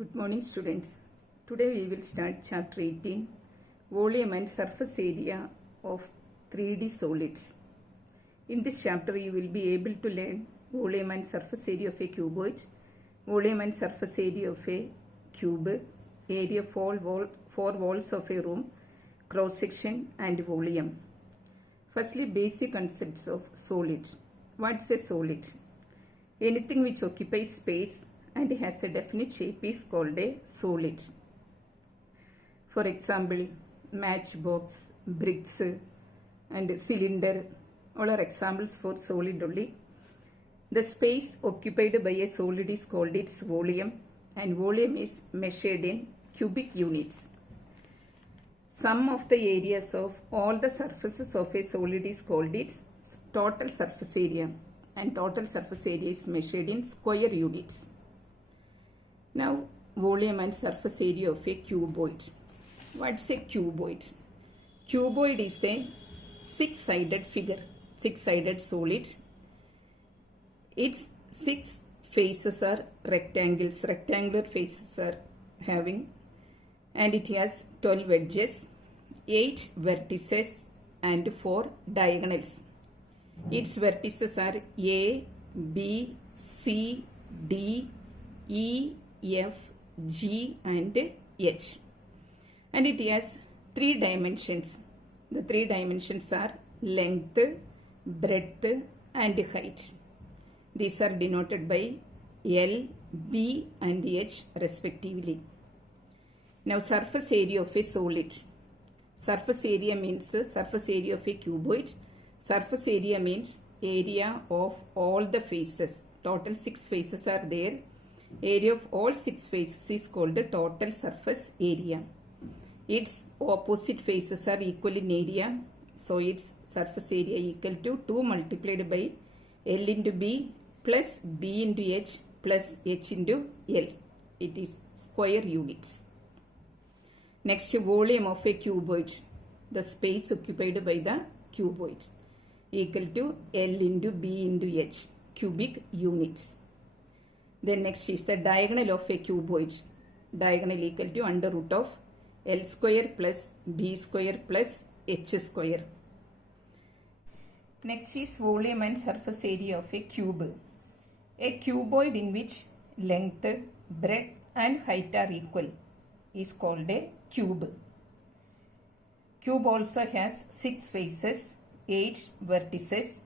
Good morning, students. Today we will start chapter 18, volume and surface area of 3D solids. In this chapter you will be able to learn volume and surface area of a cuboid, volume and surface area of a cube, area of four walls of a room, cross section and volume. Firstly, basic concepts of solid. What's a solid? Anything which occupies space and has a definite shape is called a solid. For example, matchbox, bricks and cylinder, all are examples for solid only. The space occupied by a solid is called its volume, and volume is measured in cubic units. Sum of the areas of all the surfaces of a solid is called its total surface area, and total surface area is measured in square units. Now, volume and surface area of a cuboid. What's a cuboid? Cuboid is a six-sided figure, six-sided solid. Its six faces are rectangles, rectangular faces are having, and it has 12 edges, 8 vertices and 4 diagonals. Its vertices are A, B, C, D, E, F, G and H. And it has 3 dimensions. The 3 dimensions are length, breadth and height. These are denoted by L, B and H respectively. Now, surface area of a solid. Surface area means surface area of a cuboid. Surface area means area of all the faces. Total 6 faces are there. Area of all 6 faces is called the total surface area. Its opposite faces are equal in area. So, its surface area equal to 2 multiplied by L into B plus B into H plus H into L. It is square units. Next, volume of a cuboid. The space occupied by the cuboid equal to L into B into H, cubic units. Then next is the diagonal of a cuboid. Diagonal equal to under root of L square plus B square plus H square. Next is volume and surface area of a cube. A cuboid in which length, breadth and height are equal is called a cube. Cube also has 6 faces, 8 vertices,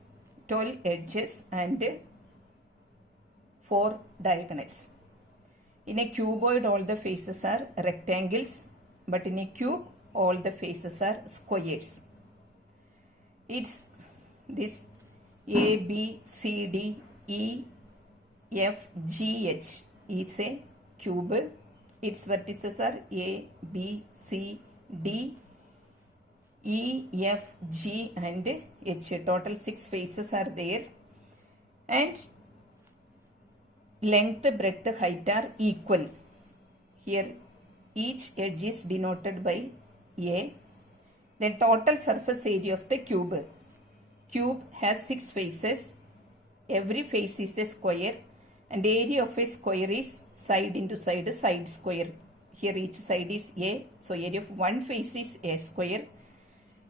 12 edges and 4 diagonals. In a cuboid all the faces are rectangles, but in a cube all the faces are squares. It's this A, B, C, D, E, F, G, H is a cube. Its vertices are A, B, C, D, E, F, G and H. Total 6 faces are there. And length, breadth, height are equal. Here each edge is denoted by A. Then total surface area of the cube. Cube has 6 faces. Every face is a square. And area of a square is side into side, side square. Here each side is A. So area of one face is A square.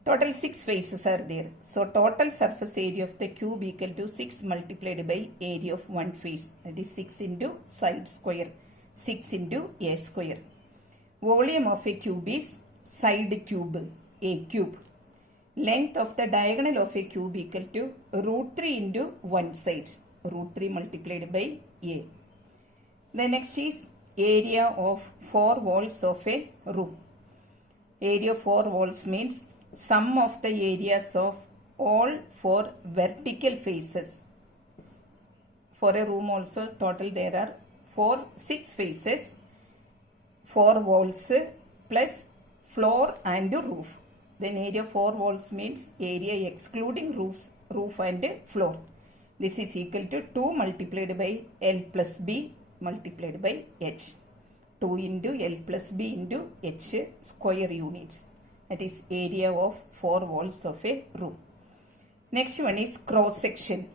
Total 6 faces are there. So total surface area of the cube equal to 6 multiplied by area of one face. That is 6 into side square. 6 into A square. Volume of a cube is side cube. A cube. Length of the diagonal of a cube equal to root 3 into one side. Root 3 multiplied by A. The next is area of 4 walls of a room. Area of 4 walls means sum of the areas of all 4 vertical faces. For a room also total there are 6 faces, 4 walls plus floor and roof. Then area of 4 walls means area excluding roof and floor. This is equal to 2 multiplied by L plus B multiplied by H. 2 into L plus B into H square units. That is area of 4 walls of a room. Next one is cross section.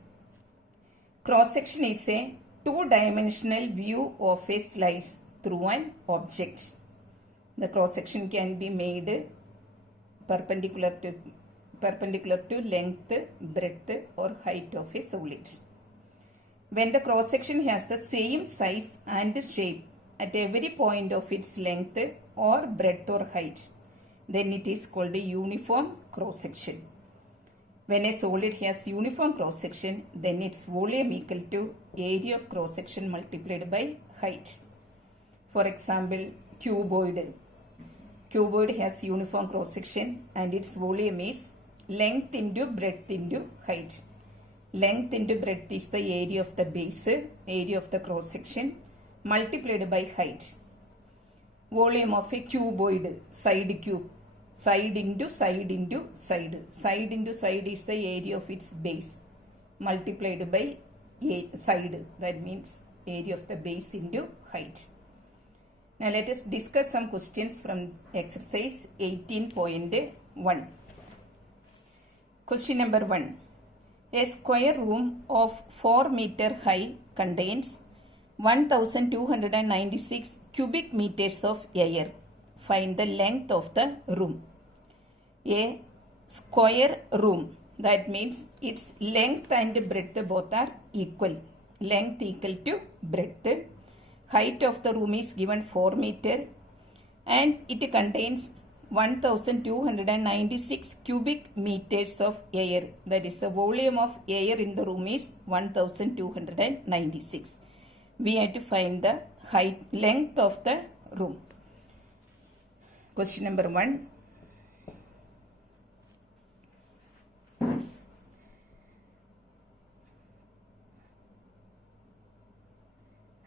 Cross section is a two-dimensional view of a slice through an object. The cross section can be made perpendicular to length, breadth or height of a solid. When the cross section has the same size and shape at every point of its length or breadth or height, then it is called a uniform cross section. When a solid has uniform cross section, then its volume equal to area of cross section multiplied by height. For example, cuboid. Cuboid has uniform cross section and its volume is length into breadth into height. Length into breadth is the area of the base, area of the cross section multiplied by height. Volume of a cuboid, side cube, side into side into side. Side into side is the area of its base multiplied by side. That means area of the base into height. Now let us discuss some questions from exercise 18.1. Question number 1. A square room of 4 meter high contains 1296 cubic meters of air. Find the length of the room. A square room, that means its length and breadth both are equal. Length equal to breadth. Height of the room is given 4 meter and it contains 1296 cubic meters of air. That is, the volume of air in the room is 1296. We have to find the length of the room. Question number 1.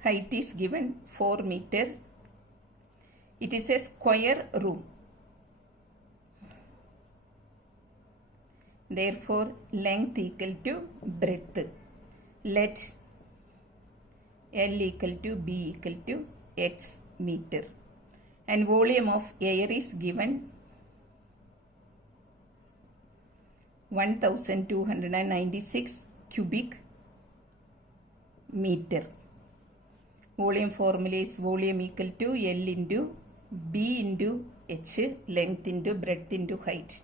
Height is given 4 meter. It is a square room. Therefore, length equal to breadth. Let L equal to B equal to X meter. And volume of air is given 1296 cubic meter. Volume formula is volume equal to L into B into H, length into breadth into height.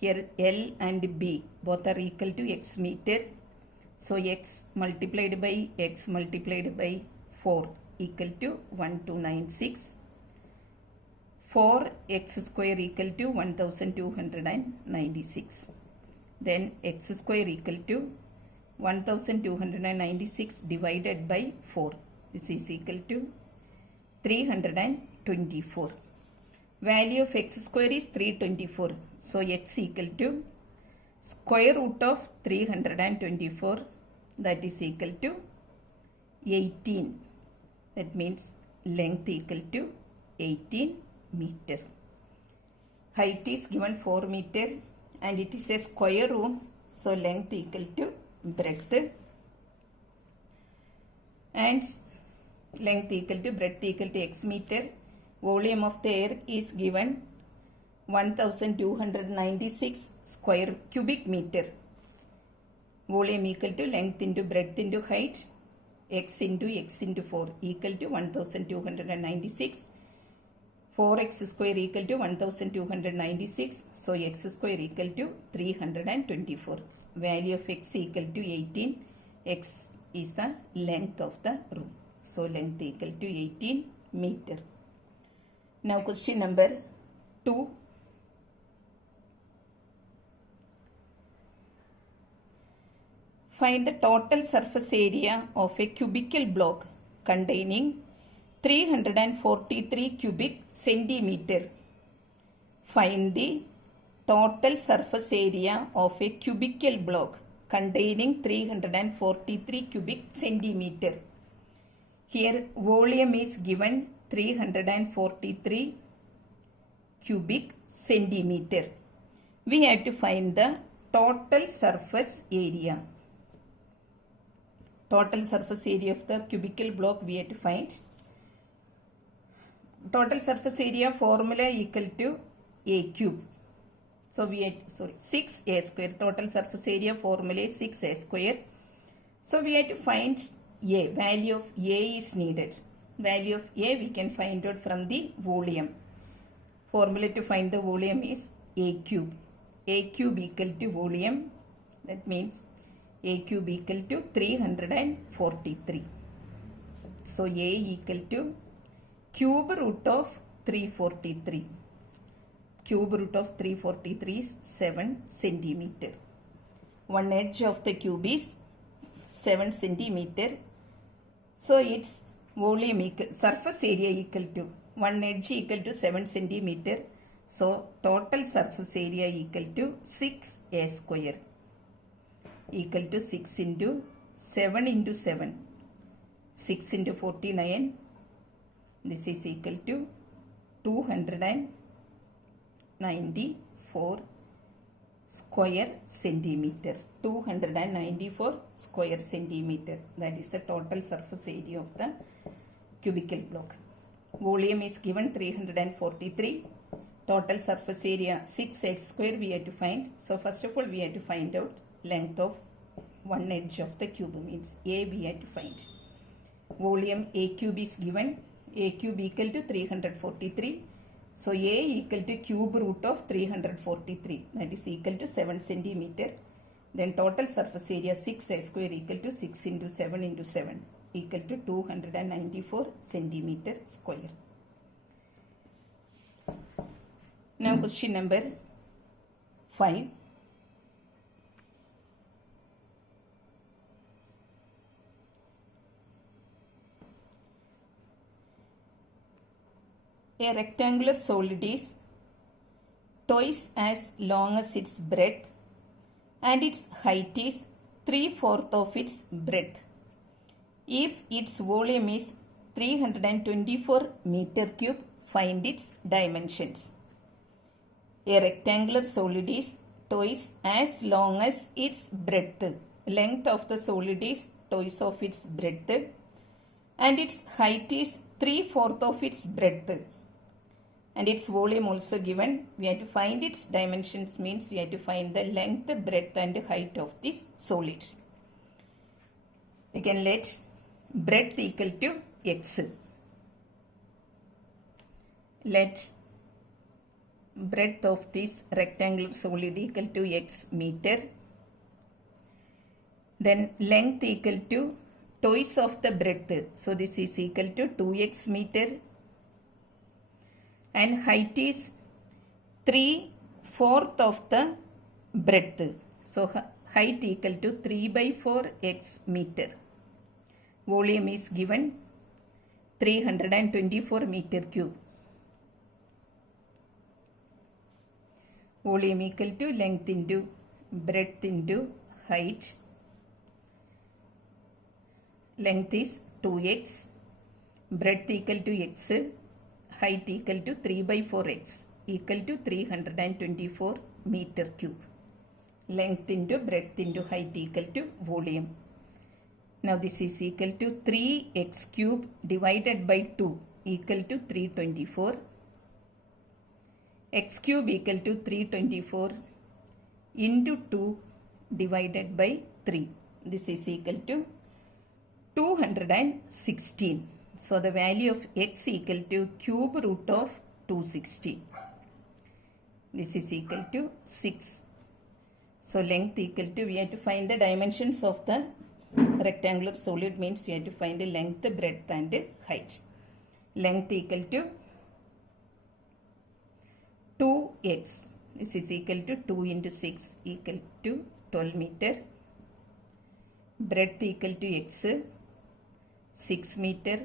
Here L and B both are equal to X meter. So X multiplied by X multiplied by 4 equal to 1296. 4x square equal to 1296. Then x square equal to 1296 divided by 4. This is equal to 324. Value of x square is 324. So x equal to square root of 324, that is equal to 18. That means length equal to 18 meter. Height is given 4 meter and it is a square room. So length equal to breadth and length equal to breadth equal to x meter. Volume of the air is given 1296 square cubic meter. Volume equal to length into breadth into height, x into 4 equal to 1296. 4x square equal to 1296. So x square equal to 324. Value of x equal to 18. X is the length of the room. So length equal to 18 meter. Now question number 2. Find the total surface area of a cubical block containing 343 cubic centimeter. Find the total surface area of a cubical block containing 343 cubic centimeter. Here volume is given 343 cubic centimeter. We have to find the total surface area. Total surface area of the cubical block we have to find. Total surface area formula equal to A cube. So we had 6A square. Total surface area formula is 6A square. So we have to find A. Value of A is needed. value of A we can find out from the volume. Formula to find the volume is A cube. A cube equal to volume, that means A cube equal to 343. So A equal to cube root of 343. Cube root of 343 is 7 centimeter. One edge of the cube is 7 centimeter. So its volume equal, surface area equal to, one edge equal to 7 centimeter. So total surface area equal to 6a square, equal to 6 into 7 into 7, 6 into 49. This is equal to 294 square centimeter. 294 square centimeter. That is the total surface area of the cubical block. Volume is given 343. Total surface area 6x square we have to find. So first of all we have to find out length of one edge of the cube, means A we have to find. Volume A cube is given. A cube equal to 343. So A equal to cube root of 343, that is equal to 7 centimeter. Then total surface area 6a square equal to 6 into 7 into 7 equal to 294 centimeter square. Now question number 5. A rectangular solid is twice as long as its breadth and its height is 3/4 of its breadth. If its volume is 324 meter cube, find its dimensions. A rectangular solid is twice as long as its breadth. Length of the solid is twice of its breadth and its height is 3/4 of its breadth. And its volume also given. We have to find its dimensions, means we have to find the length, breadth and height of this solid. We can let breadth equal to x. Let breadth of this rectangular solid equal to x meter. Then length equal to twice of the breadth. So this is equal to 2x meter. And height is 3/4 of the breadth. So height equal to 3/4x meter. Volume is given 324 meter cube. Volume equal to length into breadth into height. Length is 2x. Breadth equal to x. Height equal to 3/4x equal to 324 meter cube. Length into breadth into height equal to volume. Now this is equal to 3x cube divided by 2 equal to 324. X cube equal to 324 into 2 divided by 3. This is equal to 216. So the value of x equal to cube root of 260. This is equal to 6. So length equal to, we have to find the dimensions of the rectangular solid, means we have to find the length, breadth and height. Length equal to 2x. This is equal to 2 into 6 equal to 12 meter. Breadth equal to x, 6 meter.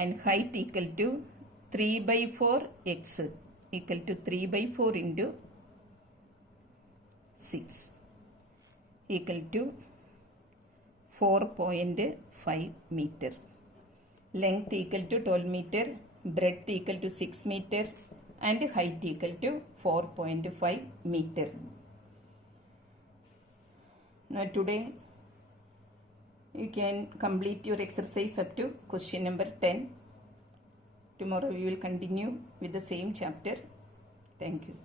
And height equal to 3/4x equal to 3/4 into 6 equal to 4.5 meter. Length equal to 12 meter, breadth equal to 6 meter and height equal to 4.5 meter. Now today you can complete your exercise up to question number 10. Tomorrow we will continue with the same chapter. Thank you.